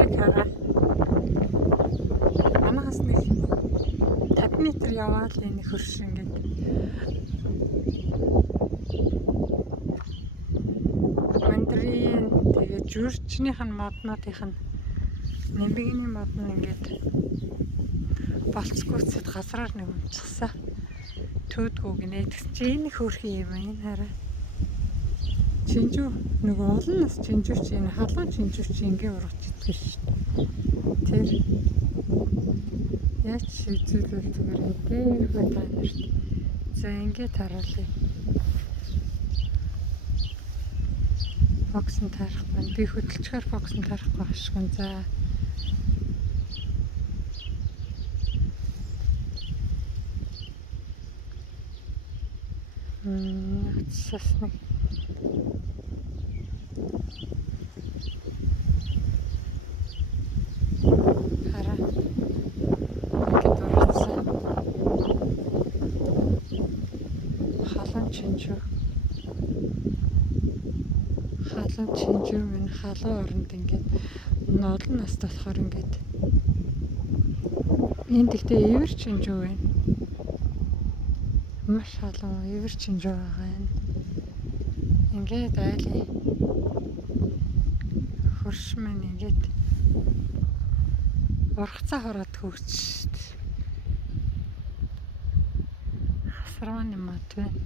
хөршийг хараа. Манайхаас нэг 50 м яваад энэ хөрш ингээд мандрин тэгээ журчных нь моднуудынх нь нэмбигний мод нь ингээд болцгүйцэд газраар нэг унцсан. Төөдгөө гинэ тэгсэн чи энэ хөрхи юм энэ хараа. Чинжүү нөгөө олон нас чинжүү чи энэ халуун чинжүү чи ингээ ургач идэх шүү дээ. Тэр яаж шийдвэрлэл зүгээр дээр хөлөө нэрт. За ингээ таруулъя. Бокс нь тарах байна. Би хөдөлчгөр бокс нь тарахгүй ашгүй. За Сасны хараа ингээд ургацсан халуун чинжүү минь халуун оронд ингээд ноолн наст болохоор ингээд энэ тэгтээ эвэр чинжүү байна. Маш халуун эвэр чинжүү байгаа юм. Ингээд айлын хөрш минь ингээд ургацаа хороод хөвч шүү дээ. Хасрууны мод байна.